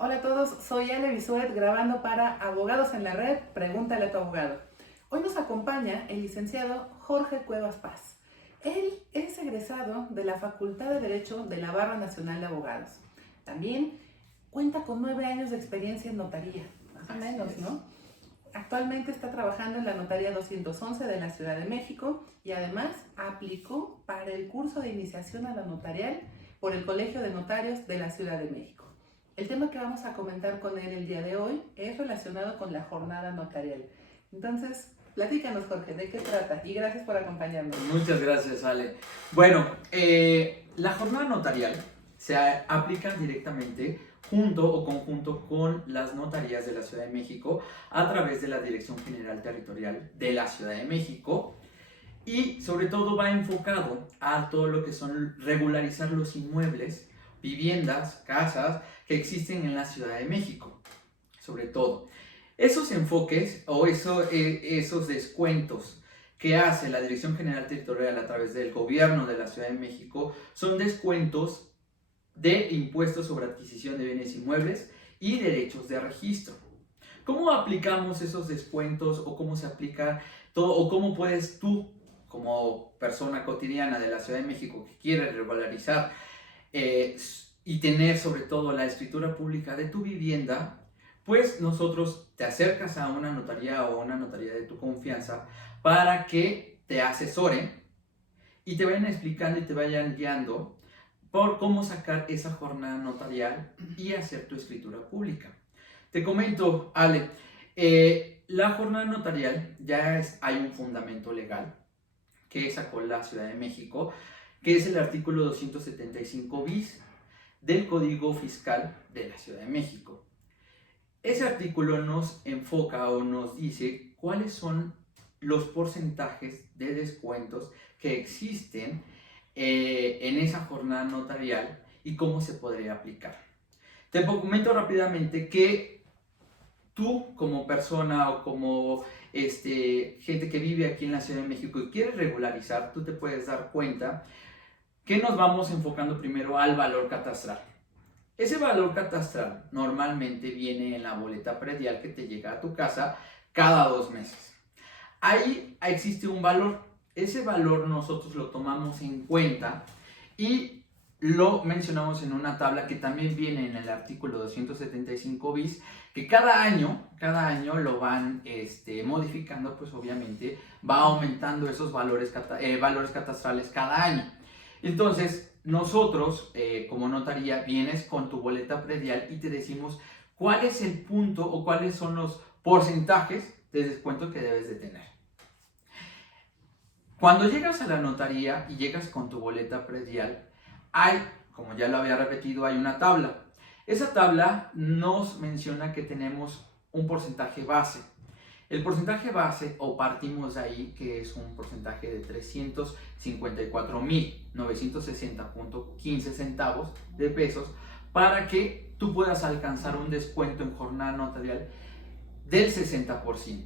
Hola a todos, soy Ale Bisuet grabando para Abogados en la Red, Pregúntale a tu abogado. Hoy nos acompaña el licenciado Jorge Cuevas Paz. Él es egresado de la Facultad de Derecho de la Barra Nacional de Abogados. También cuenta con 9 años de experiencia en notaría, más o menos, ¿no? Actualmente está trabajando en la Notaría 211 de la Ciudad de México y además aplicó para el curso de iniciación a la notarial por el Colegio de Notarios de la Ciudad de México. El tema que vamos a comentar con él el día de hoy es relacionado con la jornada notarial. Entonces, platícanos, Jorge, ¿de qué trata? Y gracias por acompañarnos. Muchas gracias, Ale. Bueno, la jornada notarial se aplica directamente junto o conjunto con las notarías de la Ciudad de México a través de la Dirección General Territorial de la Ciudad de México y sobre todo va enfocado a todo lo que son regularizar los inmuebles, viviendas, casas que existen en la Ciudad de México, sobre todo. Esos enfoques o esos descuentos que hace la Dirección General Territorial a través del gobierno de la Ciudad de México son descuentos de impuestos sobre adquisición de bienes inmuebles y derechos de registro. ¿Cómo aplicamos esos descuentos o cómo se aplica todo o cómo puedes tú, como persona cotidiana de la Ciudad de México que quiere regularizar y tener sobre todo la escritura pública de tu vivienda? Pues nosotros te acercas a una notaría o una notaría de tu confianza para que te asesoren y te vayan explicando y te vayan guiando por cómo sacar esa jornada notarial y hacer tu escritura pública. Te comento, Ale, la jornada notarial hay un fundamento legal que sacó la Ciudad de México, que es el artículo 275 bis del Código Fiscal de la Ciudad de México. Ese artículo nos enfoca o nos dice cuáles son los porcentajes de descuentos que existen en esa jornada notarial y cómo se podría aplicar. Te comento rápidamente que tú como persona o como gente que vive aquí en la Ciudad de México y quiere regularizar, tú te puedes dar cuenta que nos vamos enfocando primero al valor catastral. Ese valor catastral normalmente viene en la boleta predial que te llega a tu casa cada 2 meses. Ahí existe un valor. Ese valor nosotros lo tomamos en cuenta y lo mencionamos en una tabla que también viene en el artículo 275 bis, que cada año lo van modificando, pues obviamente va aumentando esos valores catastrales cada año. Entonces, nosotros, como notaría, vienes con tu boleta predial y te decimos cuál es el punto o cuáles son los porcentajes de descuento que debes de tener. Cuando llegas a la notaría y llegas con tu boleta predial, como ya lo había repetido, hay una tabla. Esa tabla nos menciona que tenemos un porcentaje base. El porcentaje base, o partimos de ahí, que es un porcentaje de 354.960.15 centavos de pesos, para que tú puedas alcanzar un descuento en jornada notarial del 60%.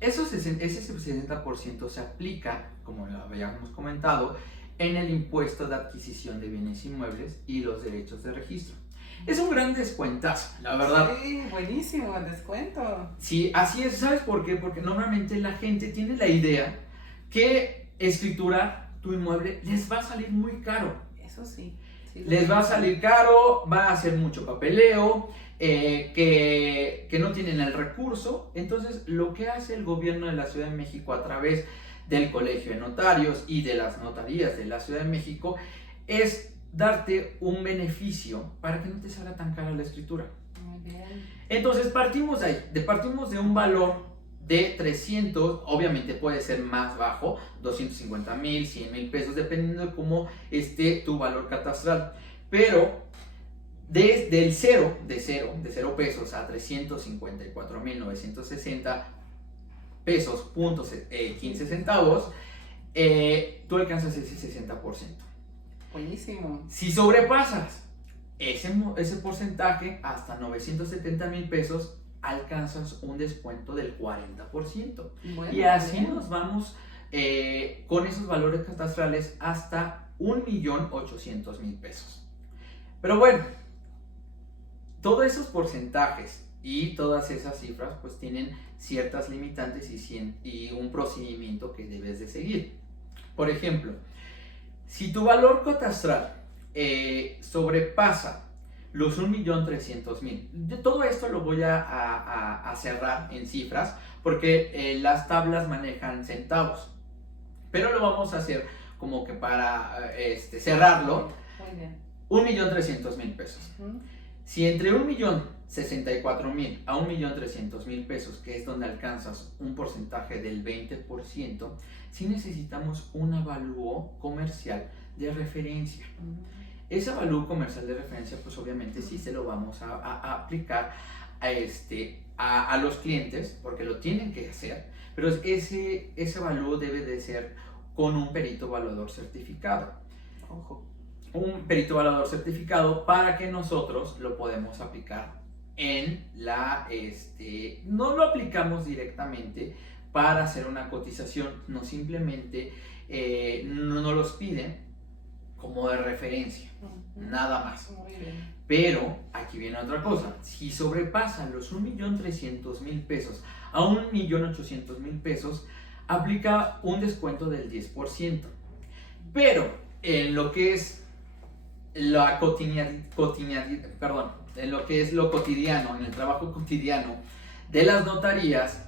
Ese 60% se aplica, como lo habíamos comentado, en el impuesto de adquisición de bienes inmuebles y los derechos de registro. Es un gran descuentazo, la verdad. Sí, buenísimo el descuento. Sí, así es. ¿Sabes por qué? Porque normalmente la gente tiene la idea que escriturar tu inmueble les va a salir muy caro. Eso sí. Les va a salir caro, va a hacer mucho papeleo, que no tienen el recurso. Entonces, lo que hace el gobierno de la Ciudad de México a través del Colegio de Notarios y de las notarías de la Ciudad de México es darte un beneficio para que no te salga tan cara la escritura. Muy bien. Entonces partimos de ahí, partimos de un valor de 300, obviamente puede ser más bajo, 250,000, 100,000 pesos, dependiendo de cómo esté tu valor catastral. Pero desde el de 0 pesos a 354,960 pesos, puntos 15 centavos, tú alcanzas ese 60%. Buenísimo. Si sobrepasas ese porcentaje hasta 970,000 pesos, alcanzas un descuento del 40%. Bueno, y así bien. nos vamos con esos valores catastrales hasta 1,800,000 pesos. Pero bueno, todos esos porcentajes y todas esas cifras pues tienen ciertas limitantes y un procedimiento que debes de seguir. Por ejemplo, si tu valor catastral sobrepasa los 1.300.000, todo esto lo voy a cerrar en cifras porque las tablas manejan centavos, pero lo vamos a hacer como que para cerrarlo. Muy bien. 1.300.000 pesos. Si entre 1.064.000 a 1.300.000 pesos, que es donde alcanzas un porcentaje del 20%, sí necesitamos un avalúo comercial de referencia. Ese avalúo comercial de referencia, pues obviamente sí se lo vamos a aplicar a los clientes, porque lo tienen que hacer, pero ese avalúo debe de ser con un perito evaluador certificado. Ojo. Un perito evaluador certificado para que nosotros lo podemos aplicar en no lo aplicamos directamente para hacer una cotización, no simplemente no los piden como de referencia, nada más. Muy bien. Pero aquí viene otra cosa, si sobrepasan los 1.300.000 pesos a 1.800.000 pesos, aplica un descuento del 10%. Pero en lo que es en lo que es lo cotidiano, en el trabajo cotidiano de las notarías,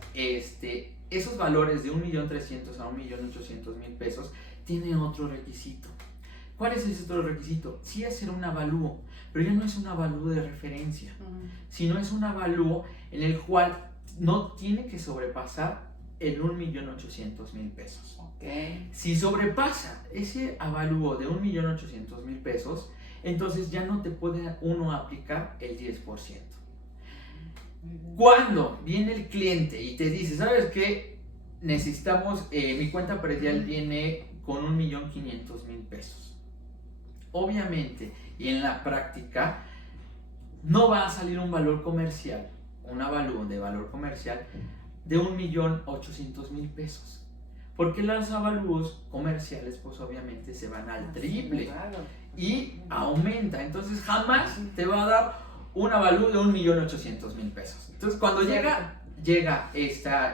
esos valores de 1.300.000 a 1.800.000 pesos tienen otro requisito. ¿Cuál es ese otro requisito? Sí hacer un avalúo, pero ya no es un avalúo de referencia, sino es un avalúo en el cual no tiene que sobrepasar el 1.800.000 pesos. Okay. Si sobrepasa ese avalúo de 1.800.000 pesos, entonces ya no te puede uno aplicar el 10%. Cuando viene el cliente y te dice, ¿sabes qué? Necesitamos, mi cuenta predial viene con 1.500.000 pesos. Obviamente, y en la práctica, no va a salir un valor comercial, un avalúo de valor comercial de 1.800.000 pesos. Porque los avalúos comerciales, pues obviamente se van al triple y aumenta. Entonces jamás te va a dar un avalúo de 1.800.000 pesos. Entonces cuando llega ese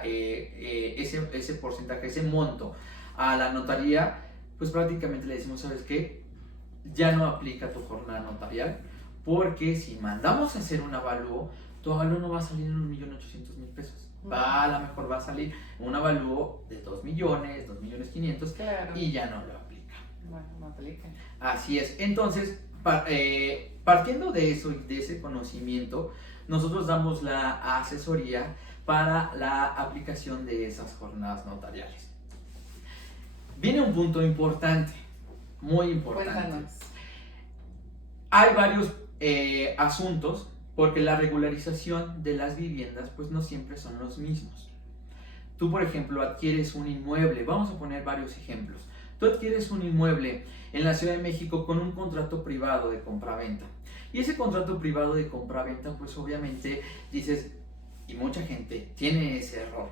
porcentaje, ese monto a la notaría, pues prácticamente le decimos, ¿sabes qué? Ya no aplica tu jornada notarial, porque si mandamos a hacer un avalúo, tu avalúo no va a salir en 1.800.000 pesos. A lo mejor va a salir un avalúo de 2 millones, 2.500.000, claro, y ya no lo aplica. Bueno, no aplica. Así es. Entonces, partiendo de eso y de ese conocimiento, nosotros damos la asesoría para la aplicación de esas jornadas notariales. Viene un punto importante, muy importante. Cuéntanos. Hay varios asuntos, porque la regularización de las viviendas pues no siempre son los mismos. Tú, por ejemplo, adquieres un inmueble, vamos a poner varios ejemplos. Tú adquieres un inmueble en la Ciudad de México con un contrato privado de compraventa. Y ese contrato privado de compraventa, pues obviamente dices, y mucha gente tiene ese error,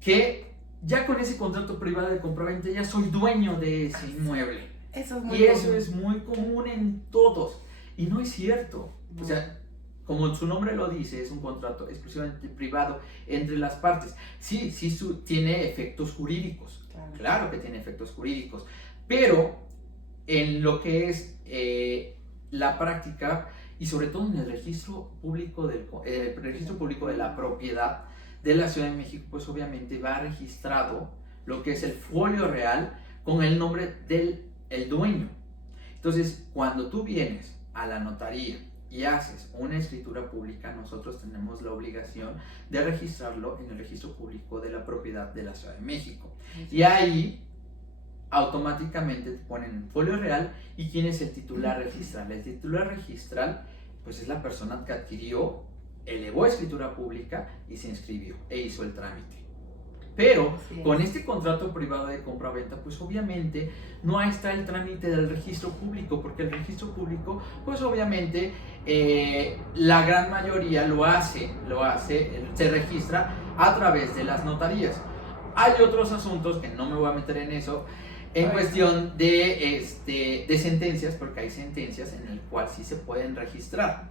que ya con ese contrato privado de compraventa ya soy dueño de ese inmueble. Eso es muy y eso es muy común en todos. Y no es cierto. O sea, como su nombre lo dice, es un contrato exclusivamente privado entre las partes. Sí, tiene efectos jurídicos. Claro que tiene efectos jurídicos. Pero en lo que es la práctica, y sobre todo en el registro público de la propiedad de la Ciudad de México, pues obviamente va registrado lo que es el folio real con el nombre del dueño. Entonces, cuando tú vienes a la notaría y haces una escritura pública, nosotros tenemos la obligación de registrarlo en el registro público de la propiedad de la Ciudad de México. Y ahí automáticamente te ponen un folio real y quién es el titular registral. El titular registral pues es la persona que adquirió, elevó escritura pública y se inscribió e hizo el trámite. Pero con este contrato privado de compraventa, pues obviamente no está el trámite del registro público, porque el registro público, pues obviamente la gran mayoría se registra a través de las notarías. Hay otros asuntos que no me voy a meter en eso, en cuestión de sentencias, porque hay sentencias en las cuales sí se pueden registrar.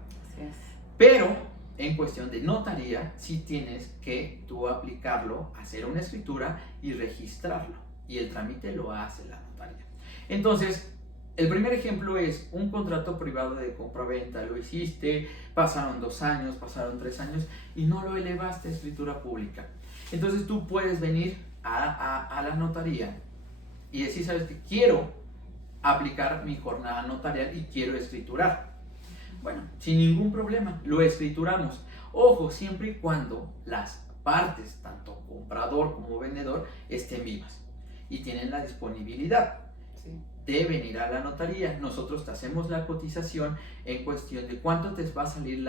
Pero en cuestión de notaría, sí tienes que tú aplicarlo, hacer una escritura y registrarlo. Y el trámite lo hace la notaría. Entonces, el primer ejemplo es un contrato privado de compra-venta. Lo hiciste, pasaron 2 años, pasaron 3 años y no lo elevaste a escritura pública. Entonces tú puedes venir a la notaría y decir, ¿sabes qué? Quiero aplicar mi jornada notarial y quiero escriturar. Bueno, sin ningún problema, lo escrituramos. Ojo, siempre y cuando las partes, tanto comprador como vendedor, estén vivas y tienen la disponibilidad. Sí. De venir a la notaría. Nosotros te hacemos la cotización en cuestión de cuánto te va a salir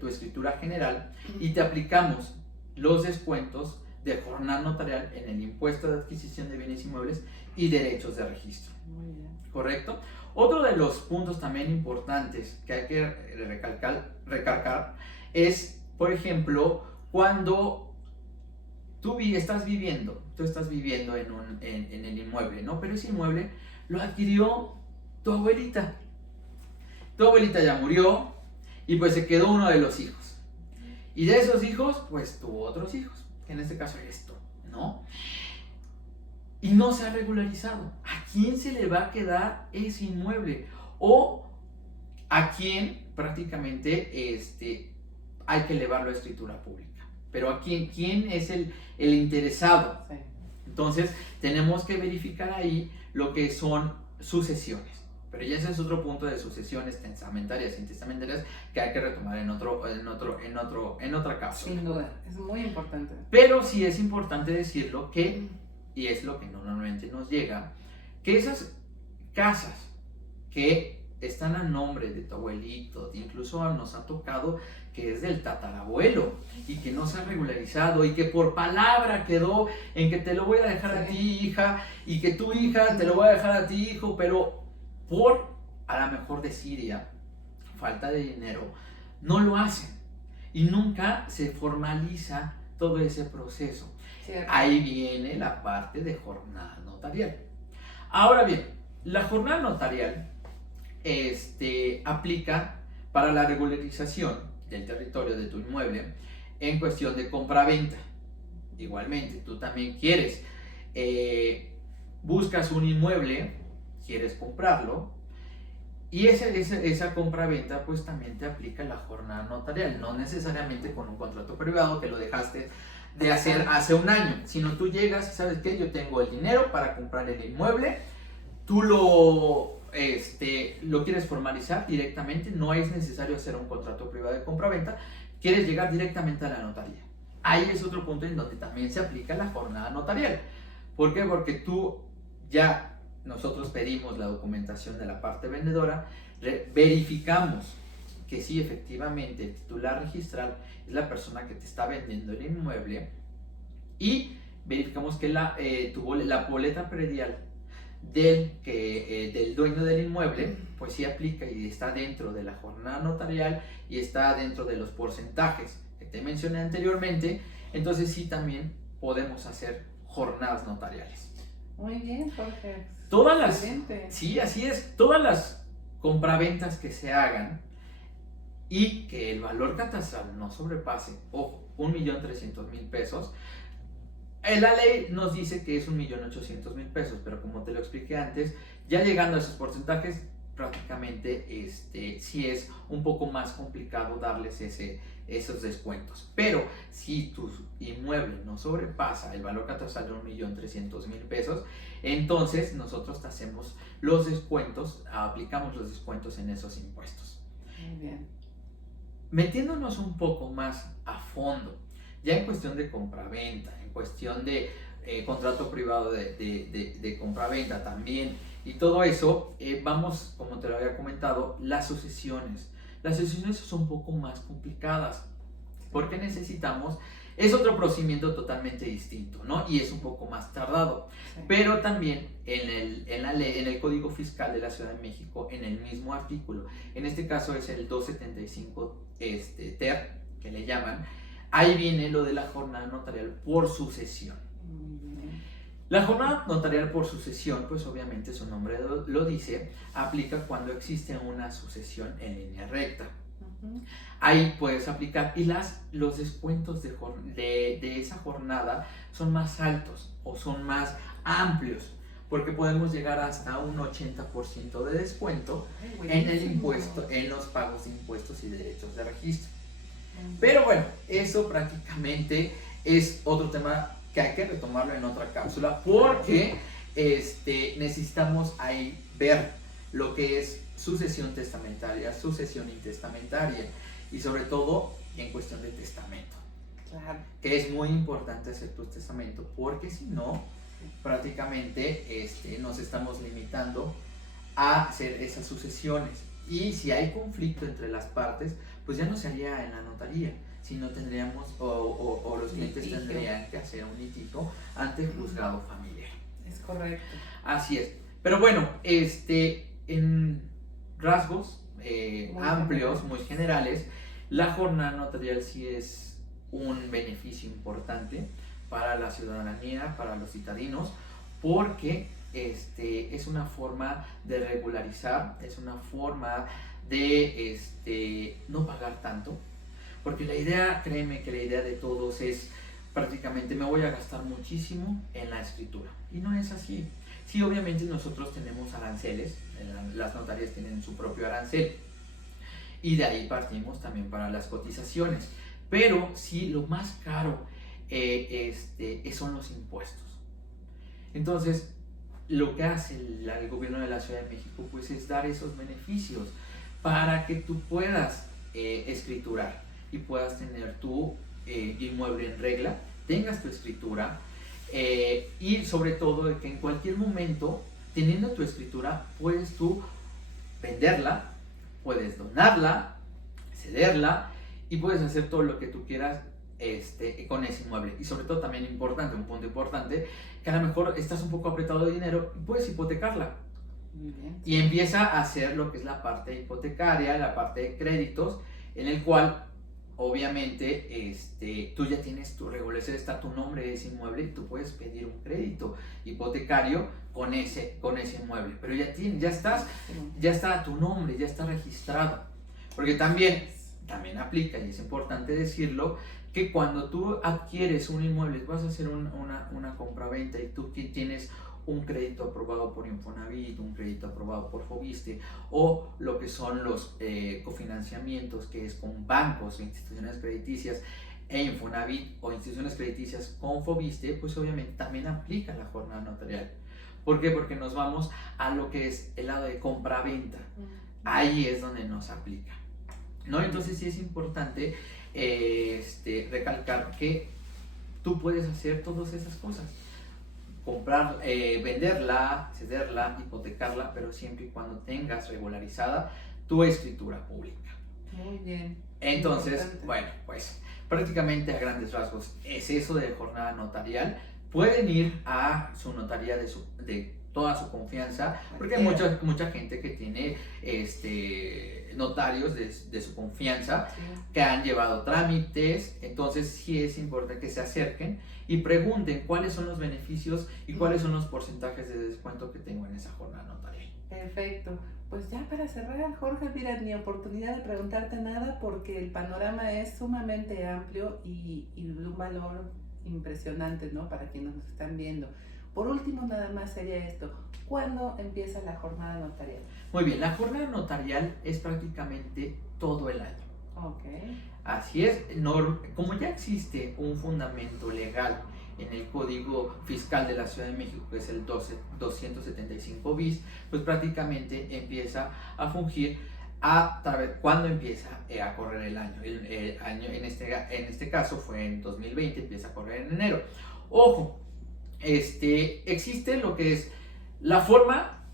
tu escritura general y te aplicamos los descuentos de jornada notarial en el impuesto de adquisición de bienes inmuebles y derechos de registro. Muy bien. ¿Correcto? Otro de los puntos también importantes que hay que recalcar es, por ejemplo, cuando tú estás viviendo en el inmueble, ¿no? Pero ese inmueble lo adquirió tu abuelita. Tu abuelita ya murió y pues se quedó uno de los hijos. Y de esos hijos, pues tuvo otros hijos, que en este caso eres tú, ¿no? Y no se ha regularizado. ¿A quién se le va a quedar ese inmueble? O a quién prácticamente hay que elevarlo a escritura pública. Pero a quién es el interesado. Sí. Entonces tenemos que verificar ahí lo que son sucesiones. Pero ya ese es otro punto de sucesiones testamentarias e intestamentarias que hay que retomar en otra cápsula. Sin duda, es muy importante. Pero sí es importante decirlo que, y es lo que normalmente nos llega, que esas casas que están a nombre de tu abuelito, incluso nos ha tocado que es del tatarabuelo y que no se ha regularizado y que por palabra quedó en que te lo voy a dejar a ti, hija, y que tu hija te lo voy a dejar a ti, hijo, pero por a lo mejor desidia, falta de dinero, no lo hacen y nunca se formaliza todo ese proceso. Cierto. Ahí viene la parte de jornada notarial. Ahora bien, la jornada notarial aplica para la regularización del territorio de tu inmueble en cuestión de compra-venta. Igualmente, tú también quieres, buscas un inmueble, quieres comprarlo, y esa compra-venta pues también te aplica la jornada notarial, no necesariamente con un contrato privado que lo dejaste de hacer hace un año, sino tú llegas y sabes que yo tengo el dinero para comprar el inmueble, tú lo quieres formalizar directamente, no es necesario hacer un contrato privado de compra-venta, quieres llegar directamente a la notaría. Ahí es otro punto en donde también se aplica la jornada notarial. ¿Por qué? Porque nosotros pedimos la documentación de la parte vendedora, verificamos que sí, efectivamente, el titular registral es la persona que te está vendiendo el inmueble y verificamos que la boleta predial del dueño del inmueble, pues sí aplica y está dentro de la jornada notarial y está dentro de los porcentajes que te mencioné anteriormente, entonces sí también podemos hacer jornadas notariales. Muy bien, Jorge. Excelente. Sí, así es. Todas las compraventas que se hagan y que el valor catastral no sobrepase, ojo, 1.300.000 pesos. La ley nos dice que es 1.800.000 pesos, pero como te lo expliqué antes, ya llegando a esos porcentajes, prácticamente sí es un poco más complicado darles esos descuentos. Pero si tu inmueble no sobrepasa el valor catastral de 1.300.000 pesos, entonces nosotros te hacemos los descuentos, aplicamos los descuentos en esos impuestos. Muy bien. Metiéndonos un poco más a fondo, ya en cuestión de compraventa, en cuestión de contrato privado de compraventa también, y todo eso, vamos, como te lo había comentado, las sucesiones. Las sucesiones son un poco más complicadas, porque es otro procedimiento totalmente distinto, ¿no? Y es un poco más tardado. Sí. Pero también en el Código Fiscal de la Ciudad de México, en el mismo artículo, en este caso es el 275 ter, que le llaman, ahí viene lo de la jornada notarial por sucesión. La jornada notarial por sucesión, pues obviamente su nombre lo dice, aplica cuando existe una sucesión en línea recta. Ahí puedes aplicar y los descuentos de esa jornada son más altos o son más amplios, porque podemos llegar hasta un 80% de descuento en el impuesto, en los pagos de impuestos y derechos de registro. Pero bueno, eso prácticamente es otro tema que hay que retomarlo en otra cápsula, porque necesitamos ahí ver lo que es sucesión testamentaria, sucesión intestamentaria y sobre todo en cuestión de testamento. Claro. Que es muy importante hacer tu testamento, porque si no, prácticamente nos estamos limitando a hacer esas sucesiones. Y si hay conflicto entre las partes, pues ya no se haría en la notaría, sino tendríamos, o los clientes litigio. Tendrían que hacer un litigio ante el juzgado familiar. Es correcto. Así es. Pero bueno, en rasgos amplios, muy generales, la jornada notarial sí es un beneficio importante para la ciudadanía, para los citadinos, porque es una forma de regularizar, es una forma de no pagar tanto, porque la idea, créeme que la idea de todos es prácticamente me voy a gastar muchísimo en la escritura, y no es así. Sí, obviamente nosotros tenemos aranceles, las notarias tienen su propio arancel, y de ahí partimos también para las cotizaciones, pero sí, lo más caro son los impuestos. Entonces, lo que hace el gobierno de la Ciudad de México pues es dar esos beneficios para que tú puedas escriturar y puedas tener tu inmueble en regla, tengas tu escritura y sobre todo que en cualquier momento, teniendo tu escritura, puedes tú venderla, puedes donarla, cederla y puedes hacer todo lo que tú quieras con ese inmueble. Y sobre todo también un punto importante, que a lo mejor estás un poco apretado de dinero y puedes hipotecarla. Muy bien. Y empieza a hacer lo que es la parte hipotecaria, la parte de créditos, en el cual obviamente tú ya tienes tu regulación, está tu nombre de ese inmueble y tú puedes pedir un crédito hipotecario con ese inmueble, pero ya está tu nombre, ya está registrado, porque también aplica, y es importante decirlo, que cuando tú adquieres un inmueble, vas a hacer una compraventa y tú tienes un crédito aprobado por Infonavit, un crédito aprobado por Fobiste, o lo que son los cofinanciamientos, que es con bancos o instituciones crediticias e Infonavit, o instituciones crediticias con Fobiste, pues obviamente también aplica la jornada notarial. ¿Por qué? Porque nos vamos a lo que es el lado de compra-venta. Ahí es donde nos aplica, ¿no? Entonces sí es importante recalcar que tú puedes hacer todas esas cosas. Comprar, venderla, cederla, hipotecarla, pero siempre y cuando tengas regularizada tu escritura pública. Muy bien. Entonces, Importante. bueno, pues prácticamente a grandes rasgos es eso de jornada notarial. Pueden ir a su notaría de toda su confianza, porque hay mucha gente que tiene notarios de su confianza, Sí. que han llevado trámites. Entonces sí es importante que se acerquen y pregunten cuáles son los beneficios y cuáles son los porcentajes de descuento que tengo en esa jornada notarial. Perfecto. Pues ya para cerrar, Jorge, mira, ni oportunidad de preguntarte nada porque el panorama es sumamente amplio y de un valor impresionante, ¿no? Para quienes nos están viendo. Por último, nada más sería esto. ¿Cuándo empieza la jornada notarial? Muy bien, la jornada notarial es prácticamente todo el año. Ok. Así es, como ya existe un fundamento legal en el Código Fiscal de la Ciudad de México, que es el 275 bis, pues prácticamente empieza a fungir cuando empieza a correr el año. El año en este caso fue en 2020, empieza a correr en enero. Ojo, existe lo que es la forma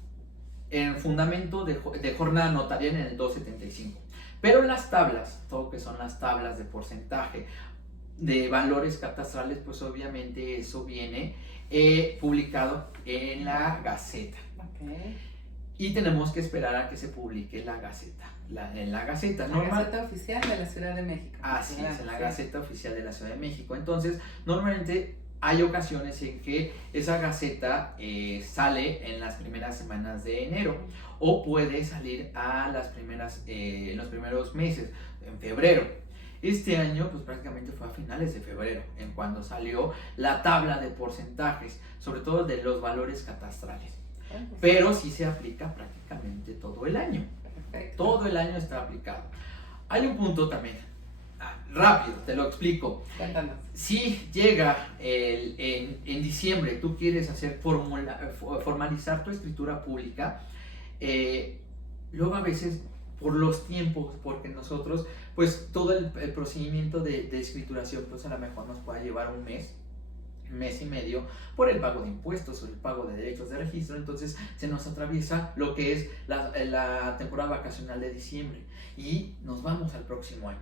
en fundamento de jornada notarial en el 275. Pero las tablas, todo que son las tablas de porcentaje, de valores catastrales, pues obviamente eso viene publicado en la Gaceta. Okay. Y tenemos que esperar a que se publique la Gaceta. En la Gaceta La normal. Gaceta Oficial de la Ciudad de México. Así es, en la Gaceta Oficial de la Ciudad de México. Entonces, normalmente hay ocasiones en que esa gaceta sale en las primeras semanas de enero o puede salir en los primeros meses, en febrero. Este año pues prácticamente fue a finales de febrero en cuando salió la tabla de porcentajes, sobre todo de los valores catastrales. Pero sí se aplica prácticamente todo el año. Perfecto. Todo el año está aplicado. Hay un punto también, rápido, te lo explico. Cuéntanos. Si llega en diciembre, tú quieres formalizar tu escritura pública, luego a veces por los tiempos, porque nosotros, pues todo el procedimiento de escrituración, pues a lo mejor nos puede llevar un mes y medio por el pago de impuestos o el pago de derechos de registro. Entonces se nos atraviesa lo que es la temporada vacacional de diciembre y nos vamos al próximo año.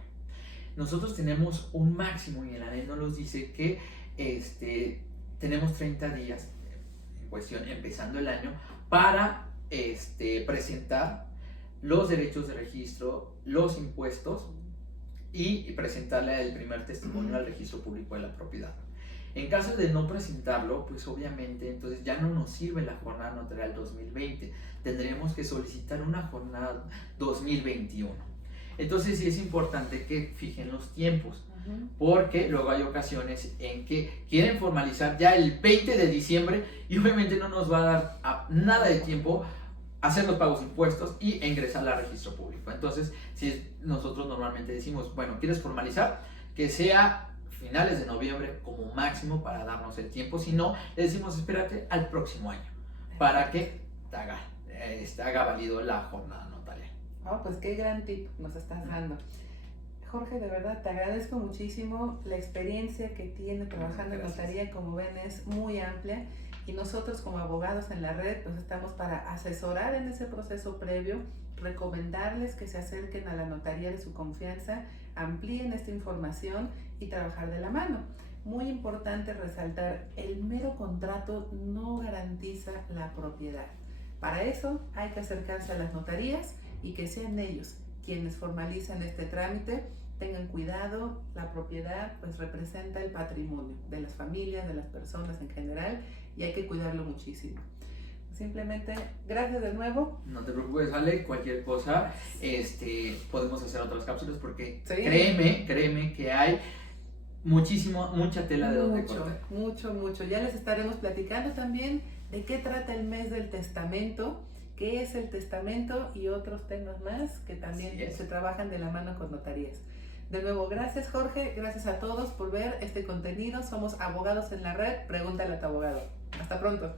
Nosotros tenemos un máximo, y el ANEEL nos los dice, que tenemos 30 días en cuestión, empezando el año, para presentar los derechos de registro, los impuestos y presentarle el primer testimonio al registro público de la propiedad. En caso de no presentarlo, pues obviamente entonces ya no nos sirve la jornada notarial 2020. Tendremos que solicitar una jornada 2021. Entonces sí es importante que fijen los tiempos, porque luego hay ocasiones en que quieren formalizar ya el 20 de diciembre y obviamente no nos va a dar nada de tiempo hacer los pagos de impuestos y ingresar al registro público. Entonces, si nosotros normalmente decimos, bueno, ¿quieres formalizar? Que sea finales de noviembre como máximo para darnos el tiempo. Si no, le decimos espérate al próximo año para que haga válido la jornada notarial. Oh, pues qué gran tip nos estás dando. Jorge, de verdad te agradezco muchísimo. La experiencia que tiene trabajando en notaría, como ven, es muy amplia, y nosotros como abogados en la red pues estamos para asesorar en ese proceso previo, recomendarles que se acerquen a la notaría de su confianza, amplíen esta información y trabajar de la mano. Muy importante resaltar, el mero contrato no garantiza la propiedad. Para eso hay que acercarse a las notarías y que sean ellos quienes formalizan este trámite. Tengan cuidado, la propiedad pues representa el patrimonio de las familias, de las personas en general, y hay que cuidarlo muchísimo. Simplemente, gracias de nuevo. No te preocupes, Ale, cualquier cosa, podemos hacer otras cápsulas porque Sí. créeme que hay mucha tela de donde cortar. Mucho. Ya les estaremos platicando también de qué trata el mes del testamento, qué es el testamento y otros temas más que también se trabajan de la mano con notarías. De nuevo, gracias Jorge, gracias a todos por ver este contenido. Somos Abogados en la Red, pregúntale a tu abogado. Hasta pronto.